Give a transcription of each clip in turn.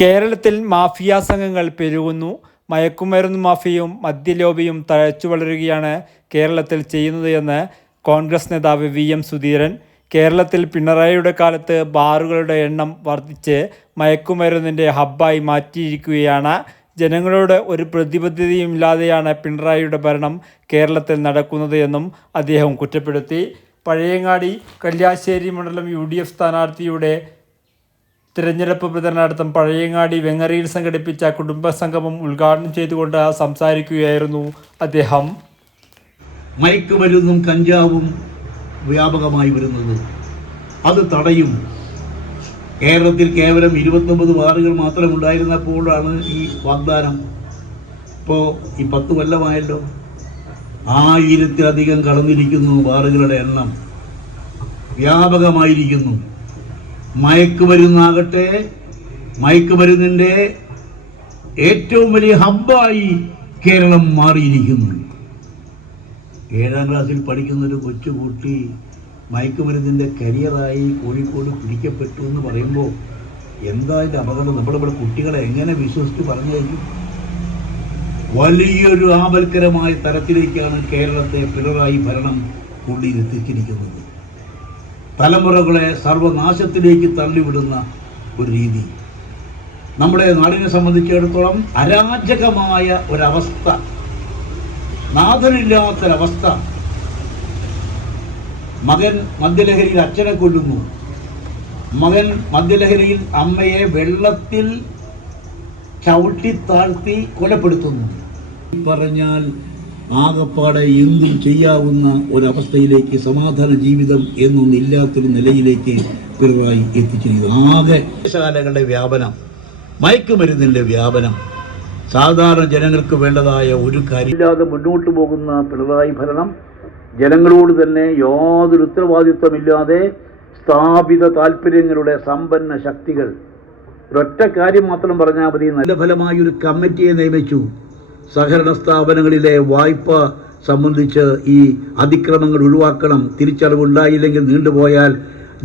കേരളത്തിൽ മാഫിയ സംഘങ്ങൾ പെരുകുന്നു. മയക്കുമരുന്ന് മാഫിയയും മദ്യലോബിയും തഴച്ചു വളരുകയാണ് കേരളത്തിൽ ചെയ്യുന്നത് എന്ന് കോൺഗ്രസ് നേതാവ് VM സുധീരൻ. കേരളത്തിൽ പിണറായിയുടെ കാലത്ത് ബാറുകളുടെ എണ്ണം വർദ്ധിച്ച് മയക്കുമരുന്നിൻ്റെ ഹബ്ബായി മാറ്റിയിരിക്കുകയാണ്. ജനങ്ങളോട് ഒരു പ്രതിബദ്ധതയുമില്ലാതെയാണ് പിണറായിയുടെ ഭരണം കേരളത്തിൽ നടക്കുന്നത് എന്നും അദ്ദേഹം കുറ്റപ്പെടുത്തി. പഴയങ്ങാടി കല്യാശ്ശേരി മണ്ഡലം UDF സ്ഥാനാർത്ഥിയുടെ തിരഞ്ഞെടുപ്പ് പ്രചരണാർത്ഥം പഴയങ്ങാടി വെങ്ങരയിൽ സംഘടിപ്പിച്ച കുടുംബസംഗമം ഉദ്ഘാടനം ചെയ്തുകൊണ്ട് സംസാരിക്കുകയായിരുന്നു അദ്ദേഹം. മയക്കുമരുന്നും കഞ്ചാവും വ്യാപകമായി വരുന്നത് അത് തടയും. കേരളത്തിൽ കേവലം 29 ബാറുകൾ മാത്രമുണ്ടായിരുന്നപ്പോഴാണ് ഈ വാഗ്ദാനം. ഇപ്പോൾ ഈ 10 കൊല്ലമായല്ലോ, 1000-ലധികം കടന്നിരിക്കുന്നു ബാറുകളുടെ എണ്ണം, വ്യാപകമായിരിക്കുന്നു. മയക്കുമരുന്നാകട്ടെ മയക്കുമരുന്നിൻ്റെ ഏറ്റവും വലിയ ഹബ്ബായി കേരളം മാറിയിരിക്കുന്നു. 7ാം ക്ലാസ്സിൽ പഠിക്കുന്നൊരു കൊച്ചുകുട്ടി മയക്കുമരുന്നിൻ്റെ കരിയറായി കോഴിക്കോട് പിടിക്കപ്പെട്ടു എന്ന് പറയുമ്പോൾ എന്താ ഇതിൻ്റെ അപകടം? നമ്മളിവിടെ കുട്ടികളെ എങ്ങനെ വിശ്വസിച്ച് പറഞ്ഞയക്കും? വലിയൊരു ആപൽക്കരമായ തരത്തിലേക്കാണ് കേരളത്തെ പിണറായി ഭരണം കൊണ്ടിരുത്തിച്ചിരിക്കുന്നത്. തലമുറകളെ സർവനാശത്തിലേക്ക് തള്ളിവിടുന്ന ഒരു രീതി നമ്മുടെ നാടിനെ സംബന്ധിച്ചിടത്തോളം അരാജകമായ ഒരവസ്ഥ, നാഥനില്ലാത്തൊരവസ്ഥ. മകൻ മദ്യലഹരിയിൽ അച്ഛനെ കൊല്ലുന്നു, മകൻ മദ്യലഹരിയിൽ അമ്മയെ വെള്ളത്തിൽ ചവിട്ടി താഴ്ത്തി കൊലപ്പെടുത്തുന്നു. പറഞ്ഞാൽ ആകപ്പാടെ എന്തും ചെയ്യാവുന്ന ഒരവസ്ഥയിലേക്ക്, സമാധാന ജീവിതം എന്നൊന്നില്ലാത്തൊരു നിലയിലേക്ക് പിണറായി എത്തിച്ചിരിക്കുന്നു. ആകെ ശാലകളുടെ വ്യാപനം, മയക്കുമരുന്നിൻ്റെ വ്യാപനം, സാധാരണ ജനങ്ങൾക്ക് വേണ്ടതായ ഒരു കാര്യമില്ലാതെ മുന്നോട്ട് പോകുന്ന പിണറായി ഭരണം ജനങ്ങളോട് തന്നെ യാതൊരു ഉത്തരവാദിത്വമില്ലാതെ സ്ഥാപിത താല്പര്യങ്ങളുടെ സമ്പന്ന ശക്തികൾ ഒരൊറ്റ കാര്യം മാത്രം പറഞ്ഞാൽ മതി. നല്ല ഫലമായൊരു കമ്മിറ്റിയെ നിയമിച്ചു. സഹകരണ സ്ഥാപനങ്ങളിലെ വായ്പ സംബന്ധിച്ച് ഈ അതിക്രമങ്ങൾ ഒഴിവാക്കണം, തിരിച്ചടവുണ്ടായില്ലെങ്കിൽ നീണ്ടുപോയാൽ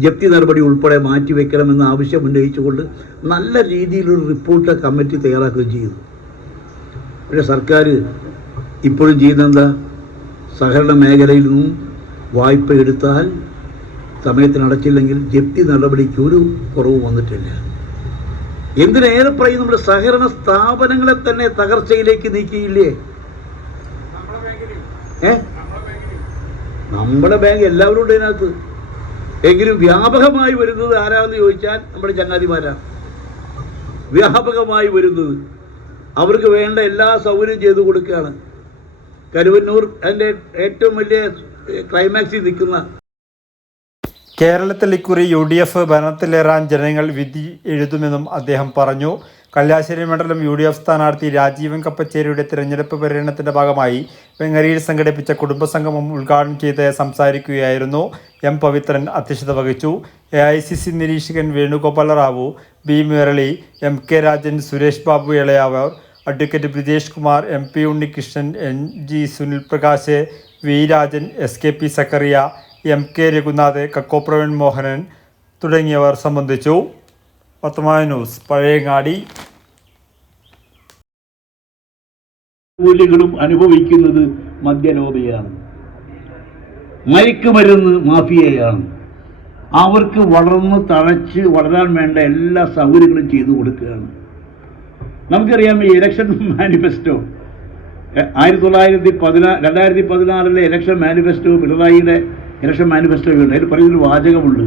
ജപ്തി നടപടി ഉൾപ്പെടെ മാറ്റിവെക്കണമെന്ന് ആവശ്യം ഉന്നയിച്ചുകൊണ്ട് നല്ല രീതിയിലൊരു റിപ്പോർട്ട് കമ്മിറ്റി തയ്യാറാക്കുകയും ചെയ്തു. പക്ഷേ സർക്കാർ ഇപ്പോഴും ചെയ്യുന്നതെന്താ? സഹകരണ മേഖലയിൽ നിന്നും വായ്പ എടുത്താൽ സമയത്തിന് അടച്ചില്ലെങ്കിൽ ജപ്തി നടപടിക്ക് ഒരു കുറവ് വന്നിട്ടില്ല. എന്തിനേറെ പറയും, നമ്മുടെ സഹകരണ സ്ഥാപനങ്ങളെ തന്നെ തകർച്ചയിലേക്ക് നീക്കിയില്ലേ? നമ്മുടെ ബാങ്ക് എല്ലാവരും ഉണ്ട് ഇതിനകത്ത്. എങ്കിലും വ്യാപകമായി വരുന്നത് ആരാന്ന് ചോദിച്ചാൽ നമ്മുടെ ചങ്ങാതിമാരാ. വ്യാപകമായി വരുന്നത് അവർക്ക് വേണ്ട എല്ലാ സൗകര്യം ചെയ്തു കൊടുക്കുകയാണ്. കരുവന്നൂർ അതിൻ്റെ ഏറ്റവും വലിയ ക്ലൈമാക്സിൽ നിൽക്കുന്ന. കേരളത്തിൽ ഇക്കുറി UDF ഭരണത്തിലേറാൻ ജനങ്ങൾ വിധി എഴുതുമെന്നും അദ്ദേഹം പറഞ്ഞു. കല്യാശ്ശേരി മണ്ഡലം UDF സ്ഥാനാർത്ഥി രാജീവൻ കപ്പച്ചേരിയുടെ തിരഞ്ഞെടുപ്പ് പര്യടനത്തിൻ്റെ ഭാഗമായി വെങ്ങരയിൽ സംഘടിപ്പിച്ച കുടുംബസംഗമം ഉദ്ഘാടനം ചെയ്ത് സംസാരിക്കുകയായിരുന്നു. M പവിത്രൻ അധ്യക്ഷത വഹിച്ചു. AICC നിരീക്ഷകൻ Venugopala Rao, B Murali, MK Rajan, Suresh Babu Ilayavar, advocate Brijesh Kumar, MP Unnikrishnan, NG Sunil Prakash, V Rajan, SKP Sakkariya, MK Raghunath, Kakkopravan Mohanan തുടങ്ങിയവർ സംബന്ധിച്ചു. വർത്തമാന ന്യൂസ്, പഴയങ്ങാടി. മൂല്യങ്ങളും അനുഭവിക്കുന്നത് മദ്യലോബിയാണ്, മയക്കുമരുന്ന് മാഫിയയാണ്. അവർക്ക് വളർന്ന് തഴച്ച് വളരാൻ വേണ്ട എല്ലാ സൗകര്യങ്ങളും ചെയ്തു കൊടുക്കുകയാണ്. നമുക്കറിയാം, ഈ ഇലക്ഷൻ മാനിഫെസ്റ്റോ 2016 ഇലക്ഷൻ മാനിഫെസ്റ്റോ, പിണറായിയുടെ ഇലക്ഷൻ മാനിഫെസ്റ്റോ ഉണ്ട്. അതിൽ പറയുന്നൊരു വാചകമുണ്ട്: